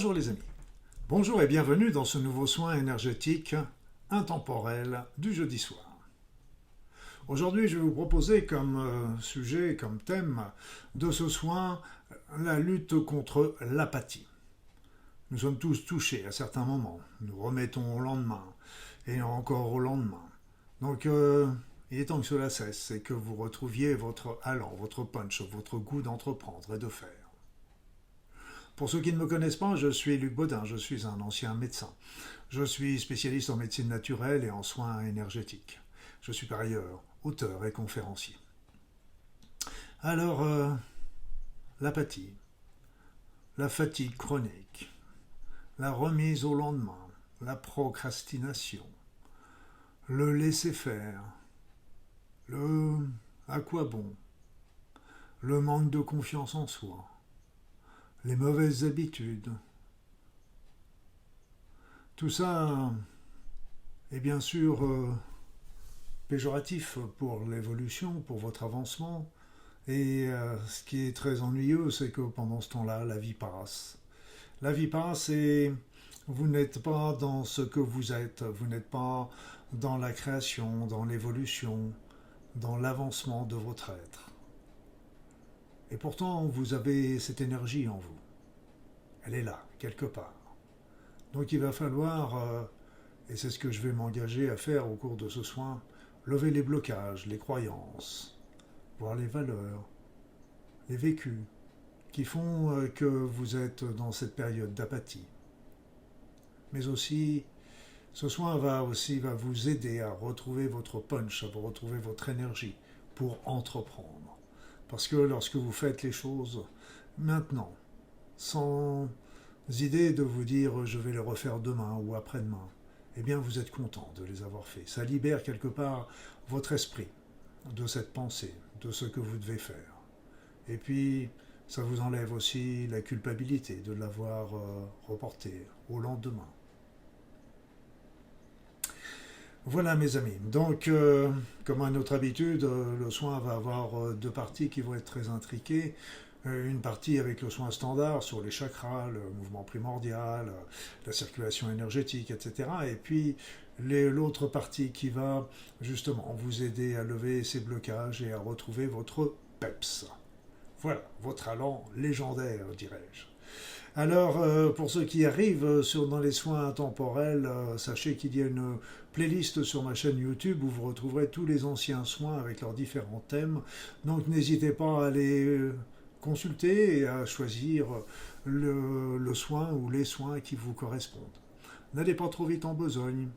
Bonjour les amis, bonjour et bienvenue dans ce nouveau soin énergétique intemporel du jeudi soir. Aujourd'hui je vais vous proposer comme sujet, comme thème de ce soin, la lutte contre l'apathie. Nous sommes tous touchés à certains moments, nous remettons au lendemain et encore au lendemain. Donc il est temps que cela cesse et que vous retrouviez votre allant, votre punch, votre goût d'entreprendre et de faire. Pour ceux qui ne me connaissent pas, je suis Luc Baudin, je suis un ancien médecin. Je suis spécialiste en médecine naturelle et en soins énergétiques. Je suis par ailleurs auteur et conférencier. Alors, l'apathie, la fatigue chronique, la remise au lendemain, la procrastination, le laisser-faire, le à quoi bon, le manque de confiance en soi, les mauvaises habitudes. Tout ça est bien sûr péjoratif pour l'évolution, pour votre avancement. Et ce qui est très ennuyeux, c'est que pendant ce temps-là, la vie passe. La vie passe et vous n'êtes pas dans ce que vous êtes, vous n'êtes pas dans la création, dans l'évolution, dans l'avancement de votre être. Et pourtant, vous avez cette énergie en vous. Elle est là, quelque part. Donc il va falloir, et c'est ce que je vais m'engager à faire au cours de ce soin, lever les blocages, les croyances, voir les valeurs, les vécus, qui font que vous êtes dans cette période d'apathie. Mais aussi, ce soin va vous aider à retrouver votre punch, à vous retrouver votre énergie pour entreprendre. Parce que lorsque vous faites les choses maintenant, sans idée de vous dire je vais les refaire demain ou après-demain, eh bien vous êtes content de les avoir fait. Ça libère quelque part votre esprit de cette pensée, de ce que vous devez faire. Et puis, ça vous enlève aussi la culpabilité de l'avoir reporté au lendemain. Voilà mes amis. Donc, comme à notre habitude, le soin va avoir deux parties qui vont être très intriquées. Une partie avec le soin standard sur les chakras, le mouvement primordial, la circulation énergétique, etc. Et puis l'autre partie qui va justement vous aider à lever ces blocages et à retrouver votre PEPS. Voilà, votre allant légendaire, dirais-je. Alors, pour ceux qui arrivent dans les soins intemporels, sachez qu'il y a une playlist sur ma chaîne YouTube où vous retrouverez tous les anciens soins avec leurs différents thèmes. Donc, n'hésitez pas à les consulter et à choisir le soin ou les soins qui vous correspondent. N'allez pas trop vite en besogne.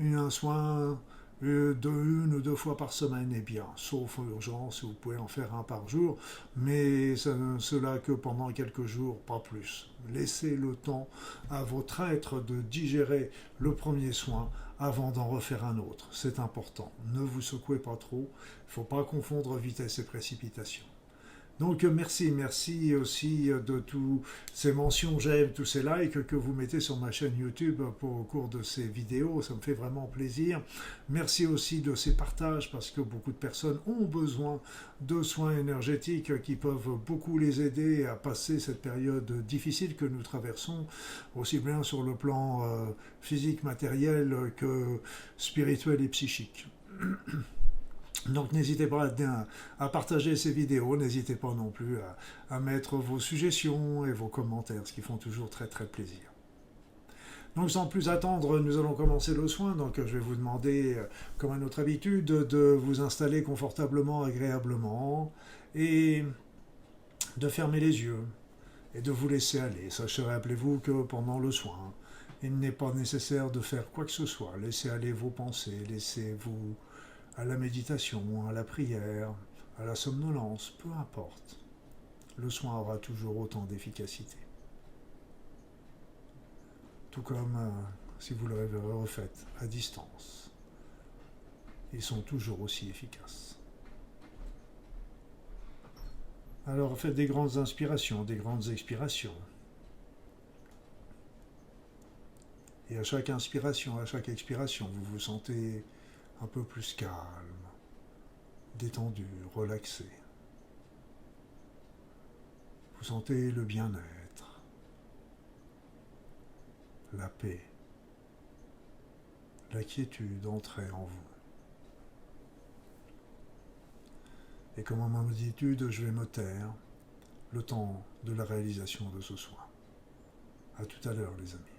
Un soin de une ou deux fois par semaine est bien, sauf urgence, vous pouvez en faire un par jour, mais cela que pendant quelques jours, pas plus. Laissez le temps à votre être de digérer le premier soin avant d'en refaire un autre. C'est important. Ne vous secouez pas trop. Il ne faut pas confondre vitesse et précipitation. Donc merci aussi de tous ces mentions, j'aime, tous ces likes que vous mettez sur ma chaîne YouTube au cours de ces vidéos, ça me fait vraiment plaisir. Merci aussi de ces partages parce que beaucoup de personnes ont besoin de soins énergétiques qui peuvent beaucoup les aider à passer cette période difficile que nous traversons, aussi bien sur le plan physique, matériel que spirituel et psychique. Donc n'hésitez pas à partager ces vidéos, n'hésitez pas non plus à mettre vos suggestions et vos commentaires, ce qui font toujours très très plaisir. Donc sans plus attendre, nous allons commencer le soin. Donc je vais vous demander, comme à notre habitude, de vous installer confortablement, agréablement et de fermer les yeux et de vous laisser aller. Sachez, rappelez-vous que pendant le soin, il n'est pas nécessaire de faire quoi que ce soit. Laissez aller vos pensées, laissez-vous à la méditation, à la prière, à la somnolence, peu importe. Le soin aura toujours autant d'efficacité. Tout comme si vous le refaites à distance. Ils sont toujours aussi efficaces. Alors faites des grandes inspirations, des grandes expirations. Et à chaque inspiration, à chaque expiration, vous vous sentez un peu plus calme, détendu, relaxé. Vous sentez le bien-être. la paix, la quiétude entrer en vous. Et comme en mon attitude, je vais me taire le temps de la réalisation de ce soin. À tout à l'heure, les amis.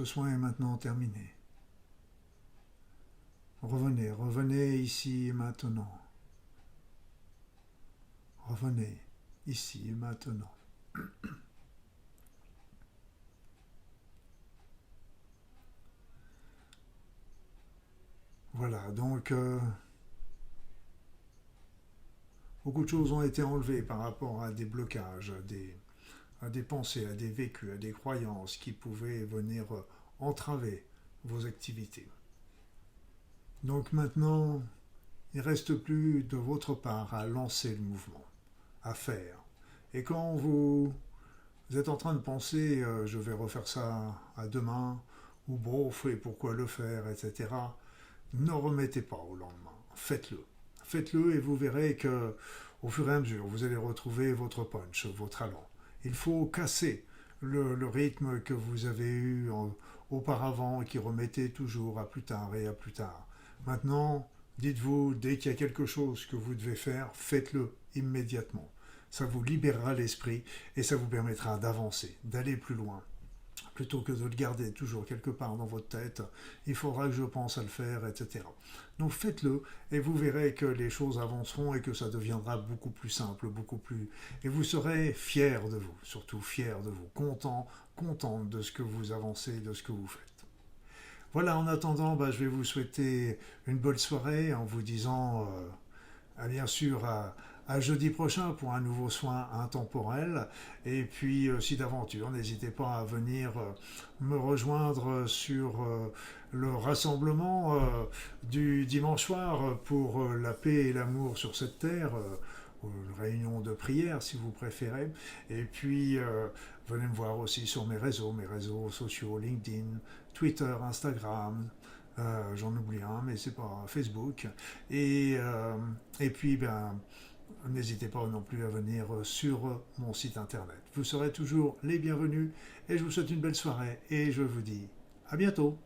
Ce soin est maintenant terminé. Revenez, revenez ici et maintenant. Revenez ici et maintenant. Voilà, donc beaucoup de choses ont été enlevées par rapport à des blocages, à des pensées, à des vécus, à des croyances qui pouvaient venir entraver vos activités. Donc maintenant, il ne reste plus de votre part à lancer le mouvement, à faire. Et quand vous êtes en train de penser je vais refaire ça à demain, ou bof, et pourquoi le faire, etc., ne remettez pas au lendemain. Faites-le. Faites-le et vous verrez que au fur et à mesure, vous allez retrouver votre punch, votre allant. Il faut casser le rythme que vous avez eu auparavant et qui remettait toujours à plus tard et à plus tard. Maintenant, dites-vous, dès qu'il y a quelque chose que vous devez faire, faites-le immédiatement. Ça vous libérera l'esprit et ça vous permettra d'avancer, d'aller plus loin. Plutôt que de le garder toujours quelque part dans votre tête, il faudra que je pense à le faire, etc. Donc faites-le et vous verrez que les choses avanceront et que ça deviendra beaucoup plus simple, beaucoup plus... Et vous serez fiers de vous, surtout fiers de vous, content de ce que vous avancez, de ce que vous faites. Voilà, en attendant, je vais vous souhaiter une bonne soirée en vous disant, bien sûr, à jeudi prochain pour un nouveau soin intemporel. Et puis, si d'aventure, n'hésitez pas à venir me rejoindre sur le rassemblement du dimanche soir pour la paix et l'amour sur cette terre. Une réunion de prière si vous préférez. Et puis, venez me voir aussi sur mes réseaux sociaux, LinkedIn, Twitter, Instagram. J'en oublie un, mais c'est pas Facebook. Et puis, n'hésitez pas non plus à venir sur mon site internet. Vous serez toujours les bienvenus et je vous souhaite une belle soirée et je vous dis à bientôt.